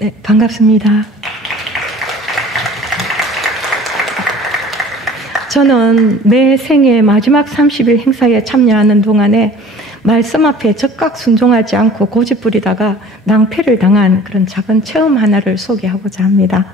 네, 반갑습니다. 저는 매 생애 마지막 30일 행사에 참여하는 동안에 말씀 앞에 적극 순종하지 않고 고집 부리다가 낭패를 당한 그런 작은 체험 하나를 소개하고자 합니다.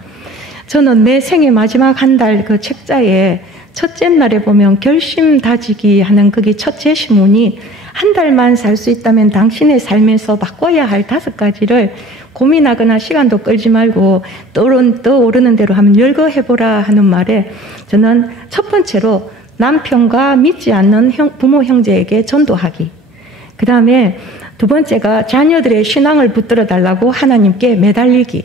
저는 매 생애 마지막 한 달 그 책자에 첫째 날에 보면 결심 다지기 하는 그게 첫 제시문이 한 달만 살 수 있다면 당신의 삶에서 바꿔야 할 5가지를 고민하거나 시간도 끌지 말고 떠오르는 대로 한번 열거해보라 하는 말에 저는 첫 번째로 남편과 믿지 않는 부모 형제에게 전도하기, 그 다음에 두 번째가 자녀들의 신앙을 붙들어 달라고 하나님께 매달리기,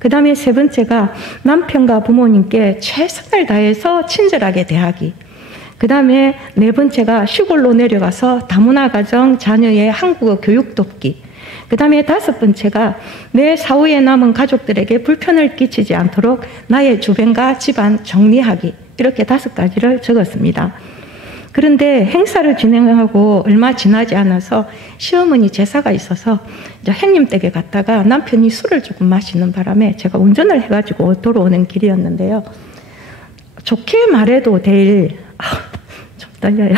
그 다음에 세 번째가 남편과 부모님께 최선을 다해서 친절하게 대하기, 그 다음에 네 번째가 시골로 내려가서 다문화 가정 자녀의 한국어 교육 돕기, 그 다음에 5번째가 내 사후에 남은 가족들에게 불편을 끼치지 않도록 나의 주변과 집안 정리하기, 이렇게 5가지를 적었습니다. 그런데 행사를 진행하고 얼마 지나지 않아서 시어머니 제사가 있어서 이제 형님 댁에 갔다가 남편이 술을 조금 마시는 바람에 제가 운전을 해가지고 돌아오는 길이었는데요. 좋게 말해도 될, 좀 떨려요.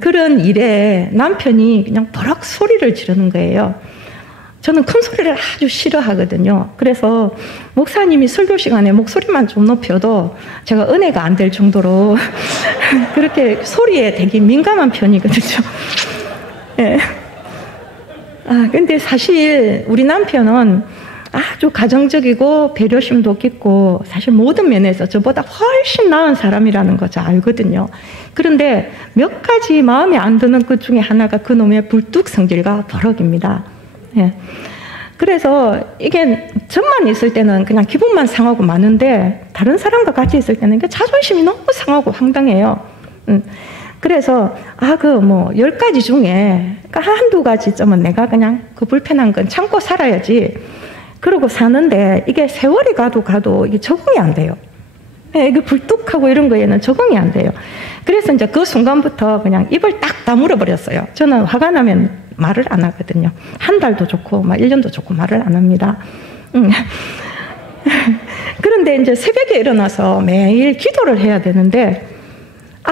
그런 일에 남편이 그냥 버럭 소리를 지르는 거예요. 저는 큰 소리를 아주 싫어하거든요. 그래서 목사님이 설교 시간에 목소리만 좀 높여도 제가 은혜가 안 될 정도로 그렇게 소리에 되게 민감한 편이거든요. 예. 근데 사실 우리 남편은 아주 가정적이고 배려심도 깊고 사실 모든 면에서 저보다 훨씬 나은 사람이라는 거 잘 알거든요. 그런데 몇 가지 마음에 안 드는 것 중에 하나가 그놈의 불뚝 성질과 버럭입니다. 예. 그래서 이게 저만 있을 때는 그냥 기분만 상하고 마는데 다른 사람과 같이 있을 때는 자존심이 너무 상하고 황당해요. 그래서 10가지 중에 한두 가지쯤은 내가 그냥 그 불편한 건 참고 살아야지 그러고 사는데 이게 세월이 가도 이게 적응이 안 돼요. 예, 이게 불뚝하고 이런 거에는 적응이 안 돼요. 그래서 이제 그 순간부터 그냥 입을 딱 다물어 버렸어요. 저는 화가 나면 말을 안 하거든요. 한 달도 좋고, 1년도 좋고 말을 안 합니다. 그런데 이제 새벽에 일어나서 매일 기도를 해야 되는데,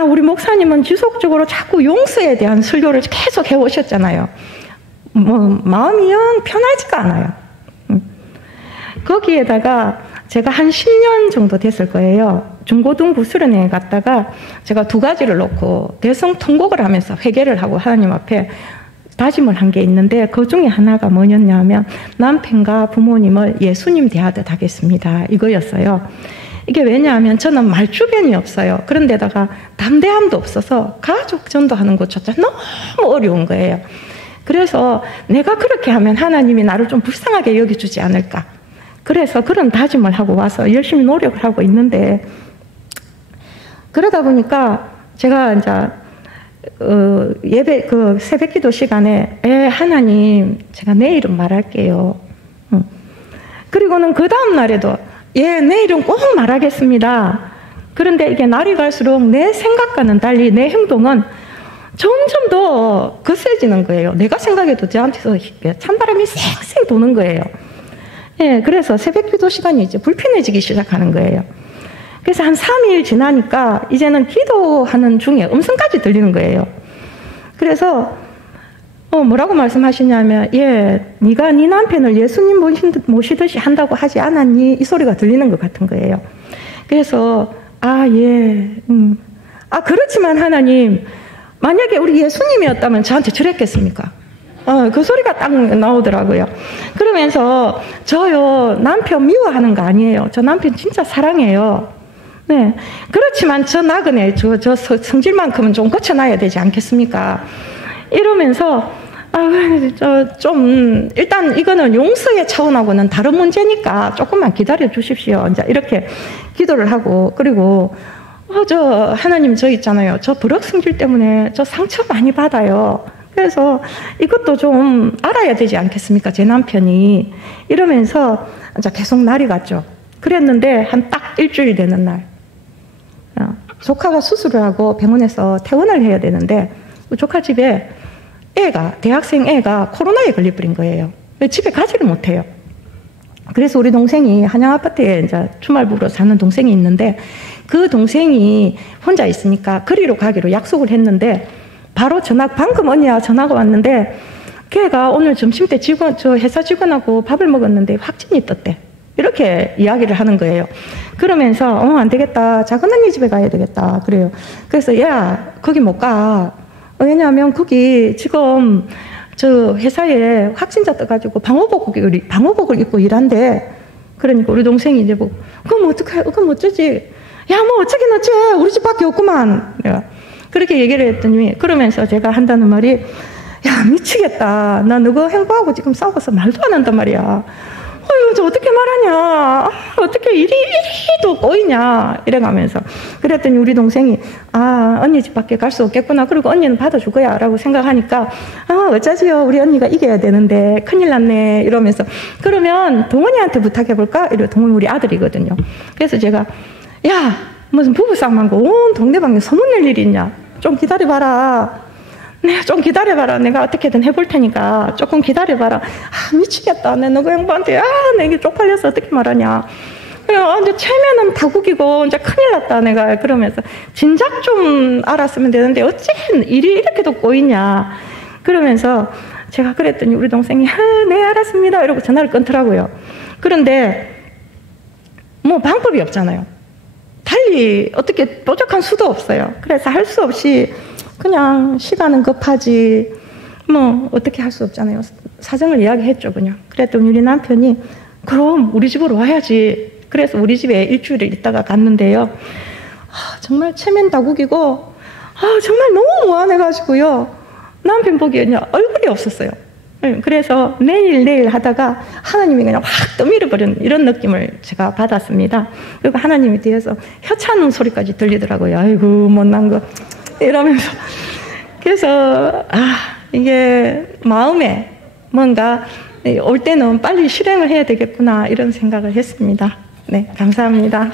우리 목사님은 지속적으로 자꾸 용서에 대한 설교를 계속 해오셨잖아요. 마음이 영 편하지가 않아요. 거기에다가 제가 한 10년 정도 됐을 거예요. 중고등부 수련회에 갔다가 제가 2가지를 놓고 대성통곡을 하면서 회개를 하고 하나님 앞에 다짐을 한 게 있는데 그 중에 하나가 뭐였냐면 남편과 부모님을 예수님 대하듯 하겠습니다. 이거였어요. 이게 왜냐하면 저는 말주변이 없어요. 그런데다가 담대함도 없어서 가족 전도하는 것조차 너무 어려운 거예요. 그래서 내가 그렇게 하면 하나님이 나를 좀 불쌍하게 여겨주지 않을까. 그래서 그런 다짐을 하고 와서 열심히 노력을 하고 있는데 그러다 보니까 제가 이제 예배 새벽 기도 시간에 하나님 제가 내일은 말할게요. 그리고는 그 다음 날에도 내일은 꼭 말하겠습니다. 그런데 이게 날이 갈수록 내 생각과는 달리 내 행동은 점점 더 거세지는 거예요. 내가 생각해도 저한테서 찬바람이 쌩쌩 도는 거예요. 그래서 새벽 기도 시간이 이제 불편해지기 시작하는 거예요. 그래서 한 3일 지나니까 이제는 기도하는 중에 음성까지 들리는 거예요. 그래서 뭐라고 말씀하시냐면 네가 네 남편을 예수님 모시듯이 한다고 하지 않았니? 이 소리가 들리는 것 같은 거예요. 그래서 그렇지만 하나님 만약에 우리 예수님이었다면 저한테 저랬겠습니까? 그 소리가 딱 나오더라고요. 그러면서 저요 남편 미워하는 거 아니에요. 저 남편 진짜 사랑해요. 네. 그렇지만 저 나그네 저 성질만큼은 좀 고쳐놔야 되지 않겠습니까? 이러면서 일단 이거는 용서의 차원하고는 다른 문제니까 조금만 기다려 주십시오. 이제 이렇게 기도를 하고 그리고 하나님 저 있잖아요. 저 버럭 성질 때문에 저 상처 많이 받아요. 그래서 이것도 좀 알아야 되지 않겠습니까? 제 남편이. 이러면서 이제 계속 날이 갔죠. 그랬는데 한 딱 일주일 되는 날 조카가 수술을 하고 병원에서 퇴원을 해야 되는데 조카 집에 대학생 애가 코로나에 걸려버린 거예요. 집에 가지를 못해요. 그래서 우리 동생이 한양아파트에 이제 주말부로 사는 동생이 있는데 그 동생이 혼자 있으니까 거리로 가기로 약속을 했는데 바로 방금 언니야 전화가 왔는데 걔가 오늘 점심때 저 회사 직원하고 밥을 먹었는데 확진이 떴대. 이렇게 이야기를 하는 거예요. 그러면서 안 되겠다. 작은 언니 집에 가야 되겠다. 그래요. 그래서 야 거기 못 가. 왜냐하면 거기 지금 저 회사에 확진자 떠가지고 방호복을 입고 일한대. 그러니까 우리 동생이 이제 뭐 그럼 어떡해? 그럼 어쩌지? 야 뭐 어쩌긴 어째? 우리 집밖에 없구만. 내가 그렇게 얘기를 했더니 그러면서 제가 한다는 말이 야 미치겠다. 나 너가 행보하고 지금 싸워서 말도 안 한단 말이야. 어휴, 저 어떻게 말하냐. 어떻게 이리도 꼬이냐. 이래가면서. 그랬더니 우리 동생이, 언니 집 밖에 갈 수 없겠구나. 그리고 언니는 받아줄 거야. 라고 생각하니까, 어쩌지요. 우리 언니가 이겨야 되는데, 큰일 났네. 이러면서. 그러면 동원이한테 부탁해볼까? 이래 동원이 우리 아들이거든요. 그래서 제가, 야, 무슨 부부싸움하고 온 동네방네 소문낼 일이 있냐. 좀 기다려봐라. 네, 좀 기다려봐라. 내가 어떻게든 해볼 테니까 조금 기다려봐라. 미치겠다. 내 너그 형부한테 내게 쪽팔려서 어떻게 말하냐. 그래, 이제 체면은 다국이고 이제 큰일 났다. 내가 그러면서 진작 좀 알았으면 되는데 어째 일이 이렇게도 꼬이냐. 그러면서 제가 그랬더니 우리 동생이 네 알았습니다. 이러고 전화를 끊더라고요. 그런데 뭐 방법이 없잖아요. 달리 어떻게 뾰족한 수도 없어요. 그래서 할 수 없이 그냥 시간은 급하지 뭐 어떻게 할 수 없잖아요. 사정을 이야기했죠. 그냥. 그랬더니 우리 남편이 그럼 우리 집으로 와야지. 그래서 우리 집에 일주일을 있다가 갔는데요. 정말 체면 다국이고 정말 너무 무안해가지고요. 남편 보기에 얼굴이 없었어요. 그래서 내일 하다가 하나님이 그냥 확 떠밀어버린 이런 느낌을 제가 받았습니다. 그리고 하나님이 뒤에서 혀차는 소리까지 들리더라고요. 아이고 못난 거 이러면서. 그래서 이게 마음에 뭔가 올 때는 빨리 실행을 해야 되겠구나 이런 생각을 했습니다. 네, 감사합니다.